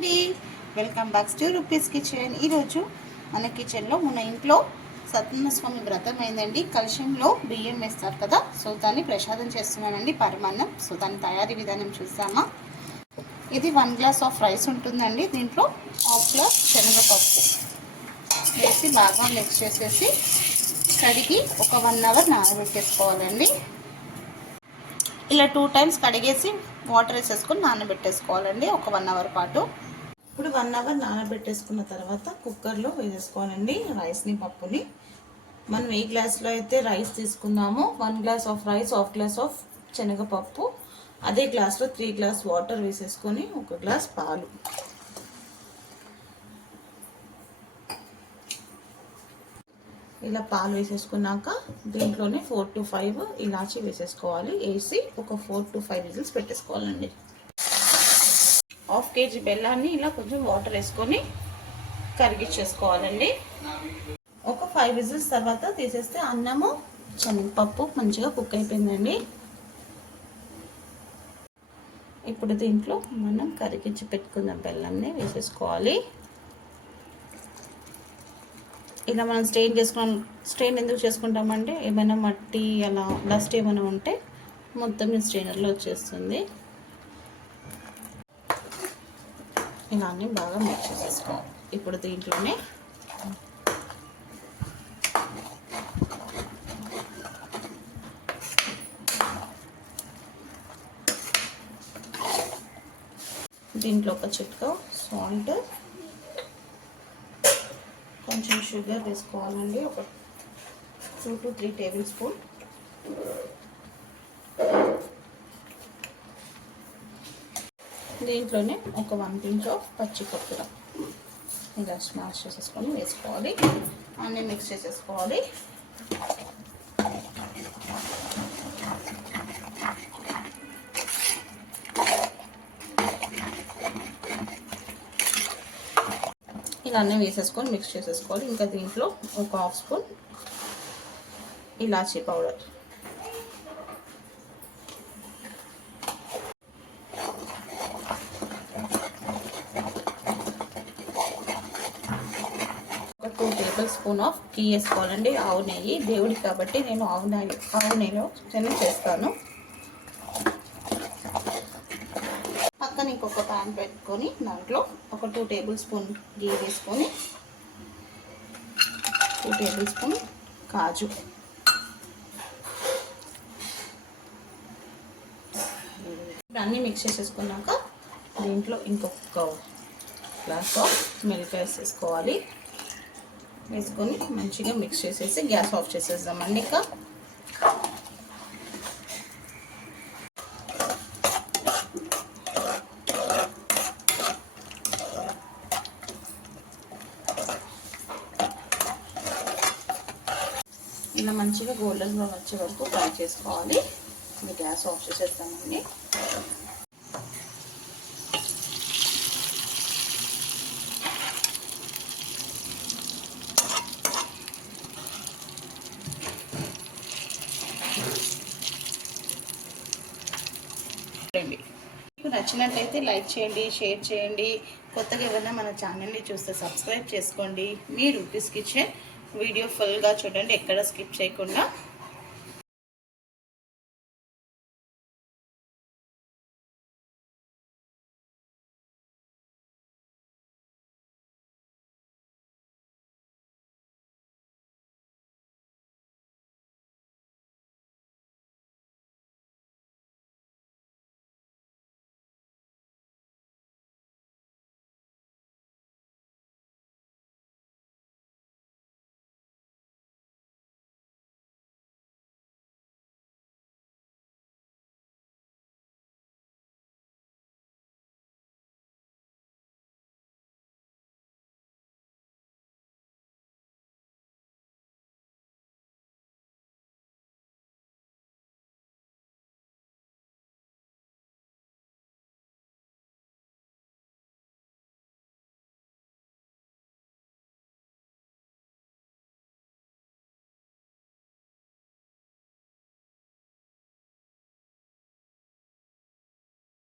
అండి, welcome back to rupees kitchen. ఈరోజు మన కిచెన్లో మన ఇంట్లో సత్యనారాయణ స్వామి వ్రతం అయిందండి. కలశంలో బియ్యం వేస్తారు కదా, సో దాన్ని ప్రసాదం చేస్తున్నానండి, పరమాన్నం. సో దాని తయారీ విధానం చూస్తామా. ఇది 1 గ్లాస్ ఆఫ్ రైస్ ఉంటుందండి. దీంట్లో హాఫ్ గ్లాస్ శనగపప్పు వేసి బాగా మిక్స్ చేసేసి కడిగి ఒక 1 అవర్ నానబెట్టేసుకోవాలండి. ఇలా 2 టైమ్స్ కడిగేసి వాటర్ వేసేసుకొని నానబెట్టేసుకోవాలండి ఒక 1 అవర్ పాటు. ఇప్పుడు 1 అవర్ నానబెట్టేసుకున్న తర్వాత కుక్కర్లో వేసేసుకోవాలండి రైస్ని, పప్పుని. మనం ఏ గ్లాస్లో అయితే రైస్ తీసుకుందామో 1 glass of rice, half glass of శనగపప్పు, అదే గ్లాస్లో 3 గ్లాస్ వాటర్ వేసేసుకొని 1 గ్లాస్ పాలు, ఇలా పాలు వేసేసుకున్నాక దీంట్లోనే 4 to 5 ఇలాచి వేసేసుకోవాలి. వేసి ఒక 4 to 5 విజిల్స్ పెట్టేసుకోవాలండి. 1/2 kg బెల్లాన్ని ఇలా కొంచెం వాటర్ వేసుకొని కరిగించేసుకోవాలండి. ఒక 5 విజిల్స్ తర్వాత తీసేస్తే అన్నము, శనగపప్పు మంచిగా కుక్ అయిపోయిందండి. ఇప్పుడు దీంట్లో మనం కరిగించి పెట్టుకున్న బెల్లాన్ని వేసేసుకోవాలి. ఇలా మనం స్ట్రెయిన్ ఎందుకు చేసుకుంటామంటే ఏమైనా మట్టి అలా డస్ట్ ఏమైనా ఉంటే మొత్తం ఈ స్ట్రెయినర్లో వచ్చేస్తుంది. ఇలా అన్నీ బాగా మిక్స్ చేసేసుకోవాలి. ఇప్పుడు దీంట్లోనే ఒక చిటిక సాల్ట్, కొంచెం షుగర్ వేసుకోవాలండి, ఒక 2 to 3 టేబుల్ స్పూన్. దీంట్లోనే ఒక 1 pinch ఆఫ్ పచ్చి కొబ్బరి ఇలా స్మాష్ చేసేసుకొని వేసుకోవాలి. అన్నీ మిక్స్ చేసేసుకోవాలి. ఇలా అన్నీ వేసేసుకొని మిక్స్ చేసేసుకోవాలి. ఇంకా దీంట్లో ఒక 1/2 స్పూన్ ఇలాచీ పౌడర్, ఒక 2 టేబుల్ స్పూన్ ఆఫ్ ఘీ వేసుకోవాలండి. ఆవు నెయ్యి, దేవుడికి కాబట్టి నేను ఆవు నెయ్యిలో చేస్తాను. పక్కన ఇంకొక ప్యాన్ పెట్టుకొని దాంట్లో ఒక 2 టేబుల్ స్పూన్ ఘీ వేసుకొని 2 టేబుల్ స్పూన్ కాజు, అన్నీ మిక్స్ చేసేసుకున్నాక దీంట్లో ఇంకొక గ్లాస్ ఆఫ్ మిల్క్ వేసేసుకోవాలి. వేసుకొని మంచిగా మిక్స్ చేసేసి గ్యాస్ ఆఫ్ చేసేద్దామండి. ఇంకా ఇలా మంచిగా గోల్డెన్ బ్రౌన్ వచ్చే వరకు ఫ్రై చేసుకోవాలి. ఇది గ్యాస్ ఆఫ్ చేసేస్తామండి. మీకు నచ్చినట్లయితే లైక్ చేయండి, షేర్ చేయండి. కొత్తగా ఏమైనా మన ఛానల్ని చూస్తే సబ్స్క్రైబ్ చేసుకోండి. మీ రూపీస్ కిచెన్ వీడియో ఫుల్గా చూడండి, ఎక్కడ స్కిప్ చేయకుండా.